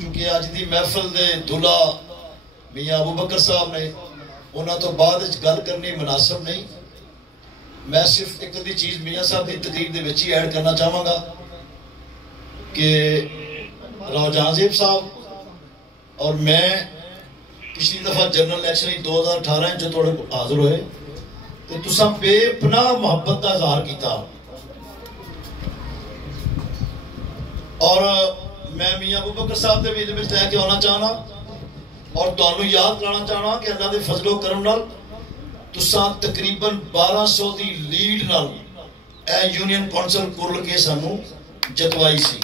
کیونکہ اج دی محفل دے دلہا میاں ابو بکر صاحب نے انہاں تو بعد گل کرنی مناسب نہیں. میں صرف ایک ادھی چیز میاں صاحب کی تقریر دے وچ ہی ایڈ کرنا چاہواں گا کہ راؤ زیب صاحب اور میں پچھلی دفعہ جنرل الیکشن 2018 جو تھوڑے حاضر ہوئے تو تساں بے پناہ محبت کا اظہار کیتا اور میں میاں ابو بکر صاحب دے وچ لے کے آنا چاہنا اور تانوں یاد کرانا چاہنا کہ اللہ دے فضل و کرم نال تساں تقریباً 1200 دی لیڈ نال اے یونین کونسل کرل کے سانوں جتوائی سی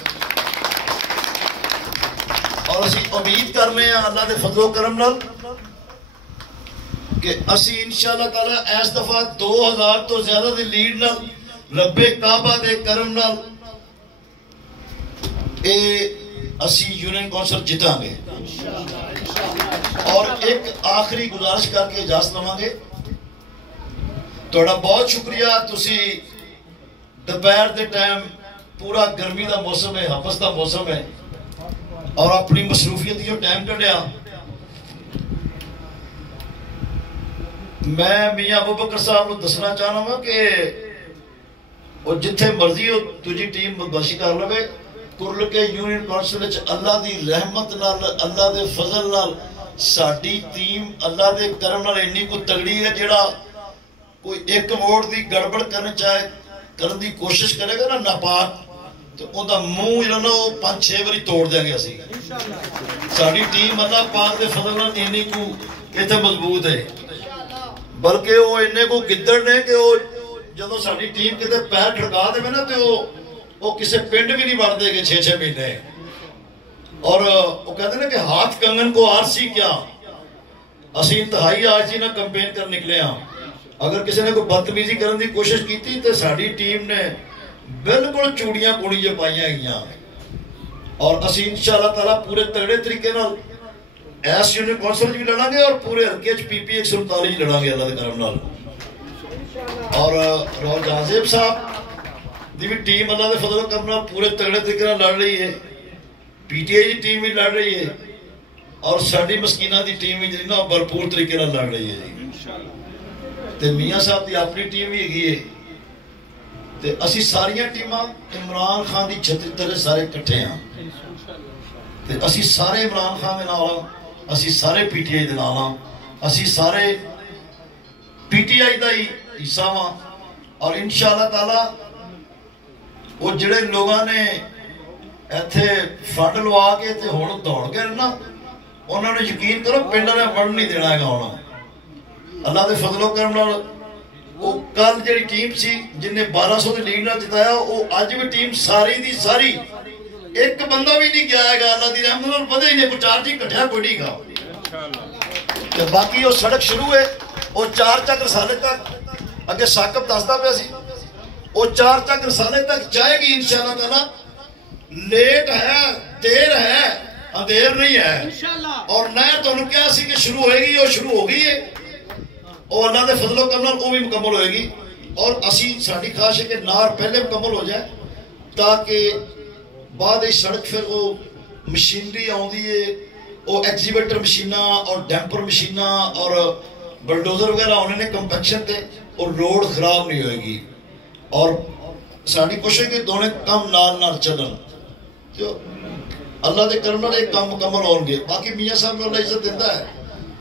اور اسی امید کرنے ہیں اللہ دے فضل و کرم نال کہ اسی انشاءاللہ تعالی اس دفعہ 2000 تو زیادہ دی لیڈ نال رب کعبہ دے کرم نال اے اسی یونین کونسل جتاں گے. اور ایک آخری گزارش کر کے اجازت لواں گے. تھوڑا بہت شکریہ تسی دوپہر دے ٹائم پورا گرمی دا موسم ہے ہپس دا موسم ہے اور اپنی مصروفیت جو ٹائم کڈیا. میں میاں ابو بکر صاحب کو دسنا چاہنا ہوں کہ وہ جتھے مرضی ہو تجھی ٹیم مدباشی کر لوے کرل کے یونین کونسل وچ اللہ دی رحمت نال اللہ دے فضل نال ساڈی ٹیم اللہ دے کرم نال اتنی کو تگڑی ہے جڑا کوئی ایک ووٹ دی گڑبڑ کرن دی کوشش کرے گا نا ناپاک تو ان دا منہ جڑا نا وہ 5-6 واری توڑ دیں گے اسی. ساڈی ٹیم اللہ پاک دے فضل نال اتنی کو اتنے مضبوط ہے بلکہ وہ اتنے کو گدڑ نے کہ وہ جدو ساڈی ٹیم کتے پیر کھڑکا دے نا تو وہ کسے پنڈ بھی نہیں بڑھ دے گے 6-6 مہینے. اور وہ کہتے ہیں کہ ہاتھ کنگن کو آرسی کیا اسی انتہائی آج نہ کمپین کر نکلے ہاں. اگر کسی نے کوئی بدتمیزی کرنے دی کوشش کی تھی تو ساڈی ٹیم نے بالکل چوڑیاں کوڑی جو پائیاں گئیاں اور اسی انشاءاللہ تعالیٰ پورے تگڑے طریقے نال ایس یونین کونسل بھی لڑاں گے اور پورے حلقے پی پی 139 لڑاں گے اللہ دے کرم نال. اور راؤ زیب صاحب دی بھی ٹیم اللہ دے فضل و کرم نال پورے تگڑے طریقے نال لڑ رہی ہے. P T I the team بھی لڑ رہی ہے اور ساڈی مسکینہ دی ٹیم بھی جنہاں بھرپور طریقے نال لڑ رہی ہے تے میاں صاحب دی اپنی ٹیم بھی ہے گی تے اسی ساریاں ٹیماں عمران خان دی چھتری تلے سارے کٹھے ہیں تے اسی سارے عمران خان دے نال اسی سارے پی ٹی آئی دے نال اسی سارے پی ٹی آئی دا ہی حصہ ہاں. اور انشاءاللہ تعالی وہ جڑے لوگاں نے ایتھے فنڈ لوا کے تے ہن دوڑ گئے نا انہوں نے یقین کرو پنڈ نے بڑھ نہیں دینا ہے ہونا. اللہ دے فضل و کرم نال وہ کل جڑی ٹیم سی جن نے 1200 دی لیڈ نال جتایا وہ اج بھی ٹیم ساری دی ساری ایک بندہ بھی نہیں گیا ہے گا اللہ دی رحمت نال پتہ ہی نہیں کوئی چار جی کٹھیا کوئی نہیں گا. تے باقی وہ سڑک شروع ہے وہ 4 چک رسالے تک اگے ثاقب دسدا پیا سی وہ 4 چک رسالے تک جائے گی انشاءاللہ تعالی. لیٹ ہے دیر ہے اندھیر نہیں ہے اور نہر تو کیا سی کہ شروع ہوئے گی اور شروع ہو گئی ہے اور اللہ دے فضل و کرم نال وہ بھی مکمل ہوئے گی. اور اسی ساڈی خواہش ہے کہ نار پہلے مکمل ہو جائے تاکہ بعد سڑک پھر وہ مشینری آؤندی ہے وہ ایگزیبیٹر مشیناں اور ڈیمپر مشیناں اور بلڈوزر وغیرہ ہونے نے کمپیکشن تے اور روڈ خراب نہیں ہوئے گی. اور ساڈی کوشش کہ دونوں کم نال چلن تو اللہ دے کرم نال ایک کام مکمل ہون گے. باقی میاں صاحب کو اللہ عزت دیندا ہے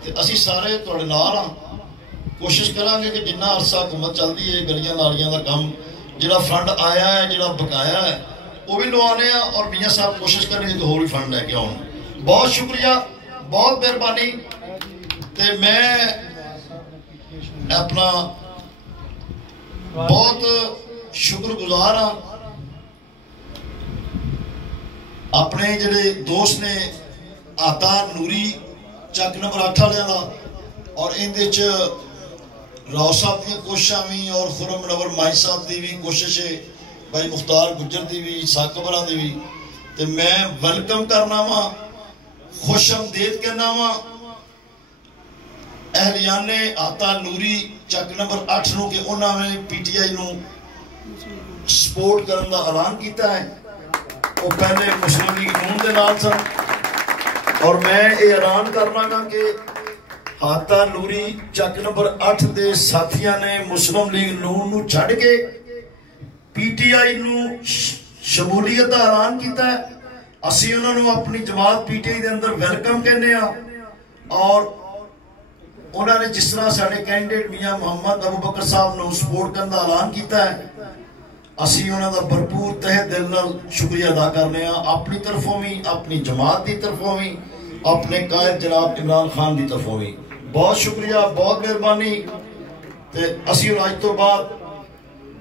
تے اسی سارے تواڈے نال ہاں. کوشش کریں گے کہ جنہ عرصہ حکومت چلتی ہے گلیاں نالیاں دا کام جڑا فنڈ آیا ہے جڑا بقایا ہے وہ بھی لوانے ہیں اور میاں صاحب کوشش کریں گے تو ہور بھی فنڈ لے کے آؤں. بہت شکریہ بہت مہربانی. تے میں اپنا بہت شکر گزار ہاں اپنے جڑے دوست نے آتا نوری چک نمبر 8 والے دا اور اندے چ راؤ صاحب دی کوششاں بھی اور خرم منور مائی صاحب دی بھی کوشش ہے بھائی مختار گجر دی بھی ثاقبرہ دی بھی تے میں ویلکم کرنا وا خوش آمدید کرنا وا اہلیان آتا نوری چک نمبر 8 نو کہ انہوں نے P T I know support کرن دا اعلان کیتا ہے. وہ پہلے مسلم لیگ نون دے نال سن اور میں یہ اعلان کرنا گا کہ ہاتا نوری چک نمبر 8 دے ساتھیاں نے مسلم لیگ نون نو چھڑ کے پی ٹی آئی نو شمولیت دا اعلان کیتا ہے. اسی انہوں نے اپنی جماعت P T I they another welcome کرنے ہاں. اور انہوں نے جس طرح ساڑھے کینڈیڈیٹ میاں محمد ابو بکر صاحب نے سپورٹ کرنے دا اعلان کیتا ہے, اسی انہوں دا بھرپور تہہ دل نال شکریہ ادا کرنے ہاں, اپنی طرفوں بھی, اپنی جماعت دی طرفوں بھی, اپنے قائد جناب عمران خان دی طرفوں بھی. بہت شکریہ, بہت مہربانی. اسی آج تو بعد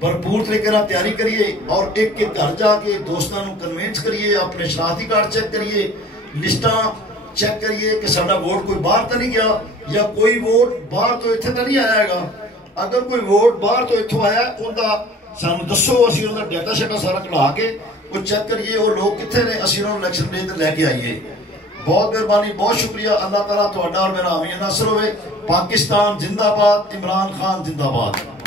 بھرپور طریقے نال تیاری کریے اور ایک گھر جا کے دوستاں نوں کنوینس کریے, اپنے شناختی کارڈ چیک کریے, لسٹاں چیک کریے کہ ساڈا ووٹ کوئی باہر تو نہیں گیا یا کوئی ووٹ باہر تو اتنے تو نہیں آیا گا. اگر کوئی ووٹ باہر تو اتوں آیا ان کا سانوں دسو, اسی ان کا ڈیٹا شیٹا سارا کڑا کے وہ چیک کریے وہ لوگ کتنے نے, اسی انہوں نے الیکشن ڈے تے لے کے آئیے. بہت مہربانی, بہت شکریہ. اللہ تعالیٰ تہاڈا اور میرا امین ناصر ہوئے. پاکستان زندہ باد, عمران خان زندہ باد.